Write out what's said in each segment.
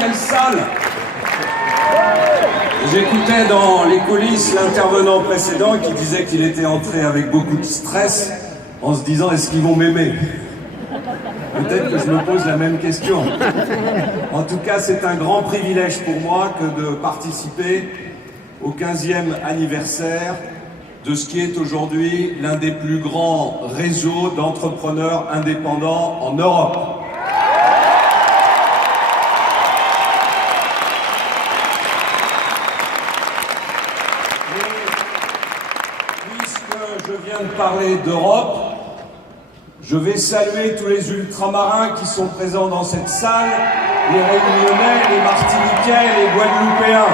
quelle salle! J'écoutais dans les coulisses l'intervenant précédent qui disait qu'il était entré avec beaucoup de stress en se disant est-ce qu'ils vont m'aimer? Peut-être que je me pose la même question. En tout cas, c'est un grand privilège pour moi que de participer au 15e anniversaire de ce qui est aujourd'hui l'un des plus grands réseaux d'entrepreneurs indépendants en Europe. Puisque je viens de parler d'Europe, je vais saluer tous les ultramarins qui sont présents dans cette salle, les Réunionnais, les Martiniquais et les Guadeloupéens.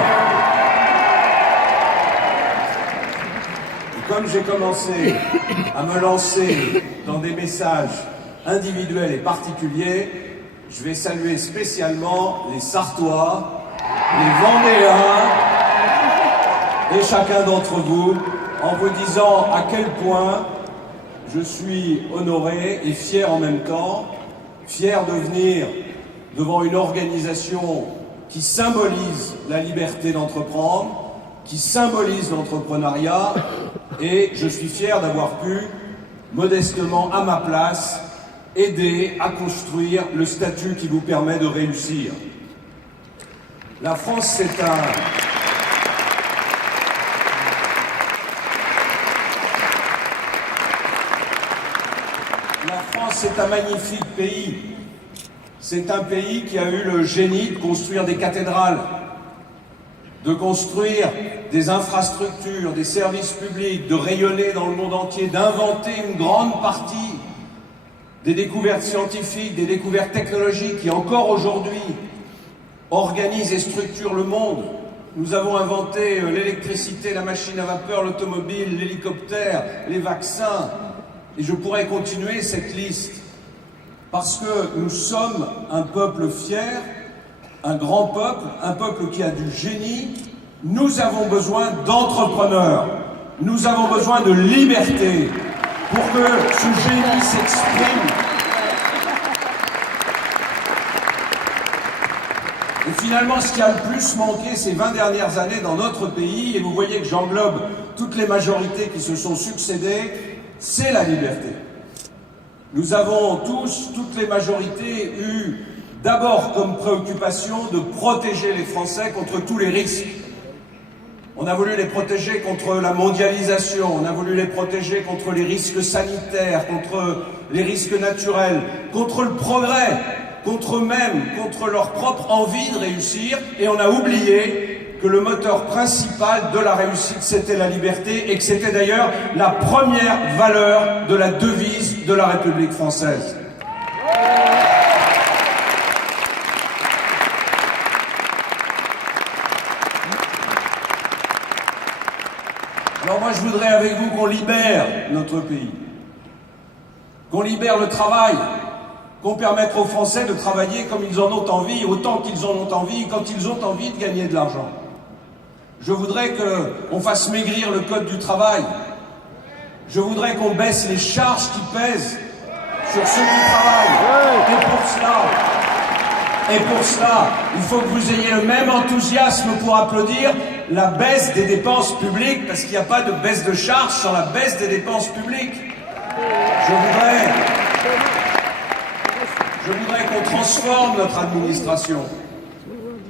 Et comme j'ai commencé à me lancer dans des messages individuels et particuliers, je vais saluer spécialement les Sartois, les Vendéens et chacun d'entre vous en vous disant à quel point je suis honoré et fier en même temps, fier de venir devant une organisation qui symbolise la liberté d'entreprendre, qui symbolise l'entrepreneuriat, et je suis fier d'avoir pu, modestement à ma place, aider à construire le statut qui vous permet de réussir. La France, c'est un magnifique pays. C'est un pays qui a eu le génie de construire des cathédrales, de construire des infrastructures, des services publics, de rayonner dans le monde entier, d'inventer une grande partie des découvertes scientifiques, des découvertes technologiques qui encore aujourd'hui organisent et structurent le monde. Nous avons inventé l'électricité, la machine à vapeur, l'automobile, l'hélicoptère, les vaccins. Et je pourrais continuer cette liste, parce que nous sommes un peuple fier, un grand peuple, un peuple qui a du génie. Nous avons besoin d'entrepreneurs, nous avons besoin de liberté pour que ce génie s'exprime. Et finalement, ce qui a le plus manqué ces 20 dernières années dans notre pays, et vous voyez que j'englobe toutes les majorités qui se sont succédées, c'est la liberté. Nous avons tous, toutes les majorités, eu d'abord comme préoccupation de protéger les Français contre tous les risques. On a voulu les protéger contre la mondialisation, on a voulu les protéger contre les risques sanitaires, contre les risques naturels, contre le progrès, contre eux-mêmes, contre leur propre envie de réussir, et on a oublié que le moteur principal de la réussite, c'était la liberté, et que c'était d'ailleurs la première valeur de la devise de la République française. Alors moi, je voudrais avec vous qu'on libère notre pays, qu'on libère le travail, qu'on permette aux Français de travailler comme ils en ont envie, autant qu'ils en ont envie, quand ils ont envie de gagner de l'argent. Je voudrais qu'on fasse maigrir le code du travail. Je voudrais qu'on baisse les charges qui pèsent sur ceux qui travaillent. Et pour cela, il faut que vous ayez le même enthousiasme pour applaudir la baisse des dépenses publiques, parce qu'il n'y a pas de baisse de charges sans la baisse des dépenses publiques. Je voudrais qu'on transforme notre administration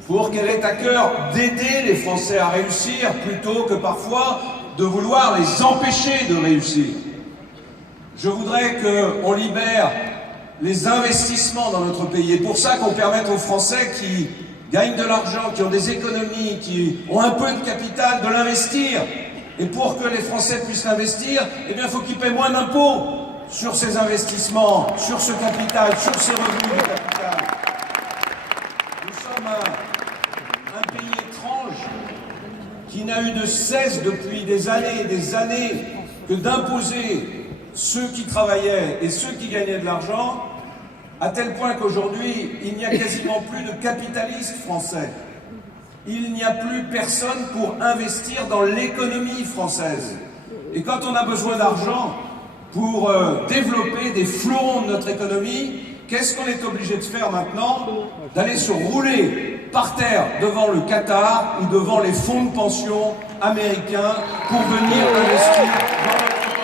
pour qu'elle ait à cœur d'aider les Français à réussir plutôt que parfois de vouloir les empêcher de réussir. Je voudrais qu'on libère les investissements dans notre pays, et pour ça qu'on permette aux Français qui gagnent de l'argent, qui ont des économies, qui ont un peu de capital, de l'investir. Et pour que les Français puissent l'investir, eh bien, il faut qu'ils paient moins d'impôts sur ces investissements, sur ce capital, sur ces revenus du capital. Nous sommes un pays étrange qui n'a eu de cesse depuis des années et des années que d'imposer ceux qui travaillaient et ceux qui gagnaient de l'argent, à tel point qu'aujourd'hui, il n'y a quasiment plus de capitalistes français. Il n'y a plus personne pour investir dans l'économie française. Et quand on a besoin d'argent pour développer des fleurons de notre économie, Qu'est-ce qu'on est obligé de faire maintenant? D'aller se rouler par terre devant le Qatar ou devant les fonds de pension américains pour venir investir dans notre pays.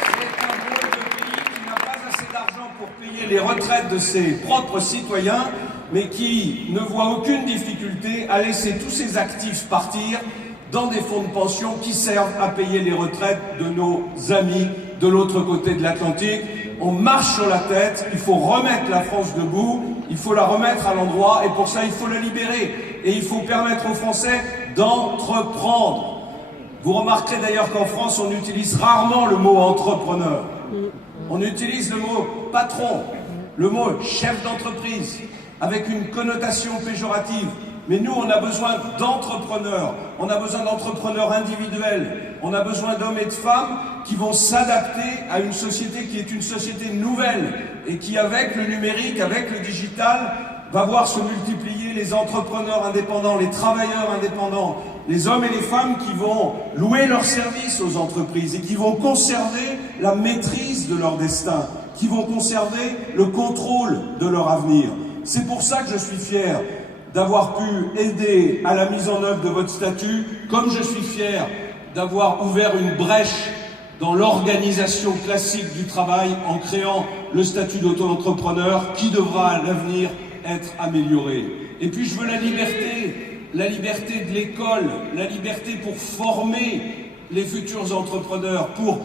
C'est un drôle de pays qui n'a pas assez d'argent pour payer les retraites de ses propres citoyens, mais qui ne voit aucune difficulté à laisser tous ses actifs partir dans des fonds de pension qui servent à payer les retraites de nos amis de l'autre côté de l'Atlantique. On marche sur la tête, il faut remettre la France debout, il faut la remettre à l'endroit, et pour ça il faut la libérer. Et il faut permettre aux Français d'entreprendre. Vous remarquerez d'ailleurs qu'en France, on utilise rarement le mot entrepreneur. On utilise le mot patron, le mot chef d'entreprise, avec une connotation péjorative. Mais nous, on a besoin d'entrepreneurs, on a besoin d'entrepreneurs individuels, on a besoin d'hommes et de femmes qui vont s'adapter à une société qui est une société nouvelle et qui, avec le numérique, avec le digital, va voir se multiplier les entrepreneurs indépendants, les travailleurs indépendants, les hommes et les femmes qui vont louer leurs services aux entreprises et qui vont conserver la maîtrise de leur destin, qui vont conserver le contrôle de leur avenir. C'est pour ça que je suis fier d'avoir pu aider à la mise en œuvre de votre statut, comme je suis fier d'avoir ouvert une brèche dans l'organisation classique du travail en créant le statut d'auto-entrepreneur qui devra à l'avenir être amélioré. Et puis je veux la liberté de l'école, la liberté pour former les futurs entrepreneurs, pour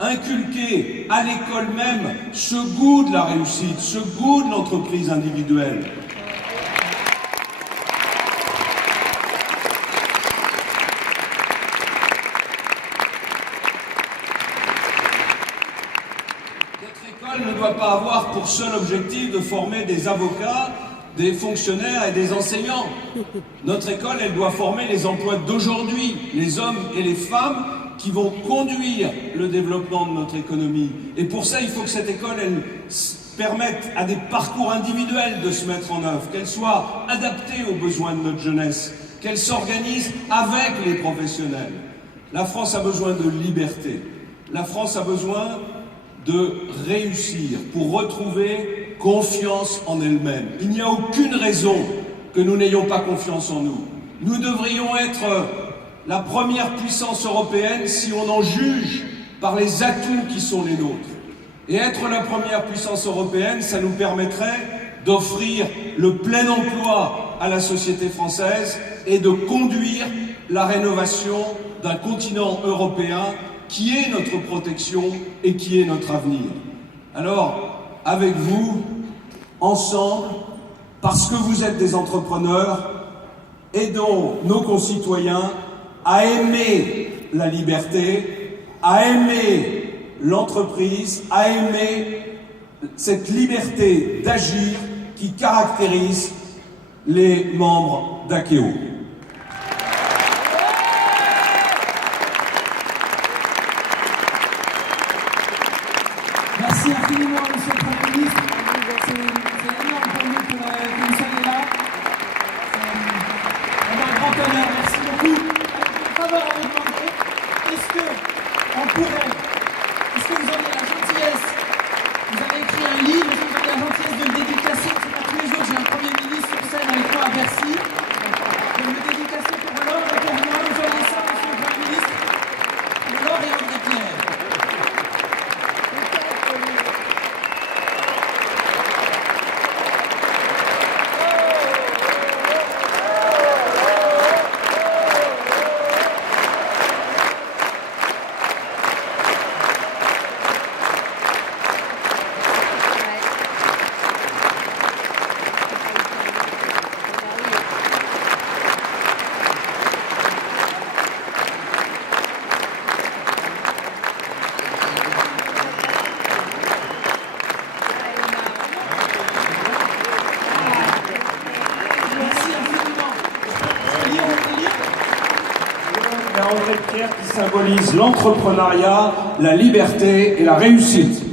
inculquer à l'école même ce goût de la réussite, ce goût de l'entreprise individuelle. Ne doit pas avoir pour seul objectif de former des avocats, des fonctionnaires et des enseignants. Notre école, elle doit former les emplois d'aujourd'hui, les hommes et les femmes qui vont conduire le développement de notre économie. Et pour ça, il faut que cette école, elle permette à des parcours individuels de se mettre en œuvre, qu'elle soit adaptée aux besoins de notre jeunesse, qu'elle s'organise avec les professionnels. La France a besoin de liberté. La France a besoin de réussir pour retrouver confiance en elle-même. Il n'y a aucune raison que nous n'ayons pas confiance en nous. Nous devrions être la première puissance européenne si on en juge par les atouts qui sont les nôtres. Et être la première puissance européenne, ça nous permettrait d'offrir le plein emploi à la société française et de conduire la rénovation d'un continent européen qui est notre protection et qui est notre avenir. Alors, avec vous, ensemble, parce que vous êtes des entrepreneurs, aidons nos concitoyens à aimer la liberté, à aimer l'entreprise, à aimer cette liberté d'agir qui caractérise les membres d'Akeo. Merci infiniment, Monsieur le Premier ministre. C'est énorme pour nous que vous soyez là. On a un grand honneur. Merci beaucoup. Une faveur à vous demander, est-ce que vous avez la gentillesse, vous avez écrit un livre, est-ce que vous avez la gentillesse de le dédicacer? C'est pas tous les jours que j'ai un Premier ministre sur scène avec moi à Bercy. De me dédicacer pour Laure et pour moi. Vous voyez ça, Monsieur le Premier ministre? Laure et André Pierre. André Pierre qui symbolise l'entrepreneuriat, la liberté et la réussite.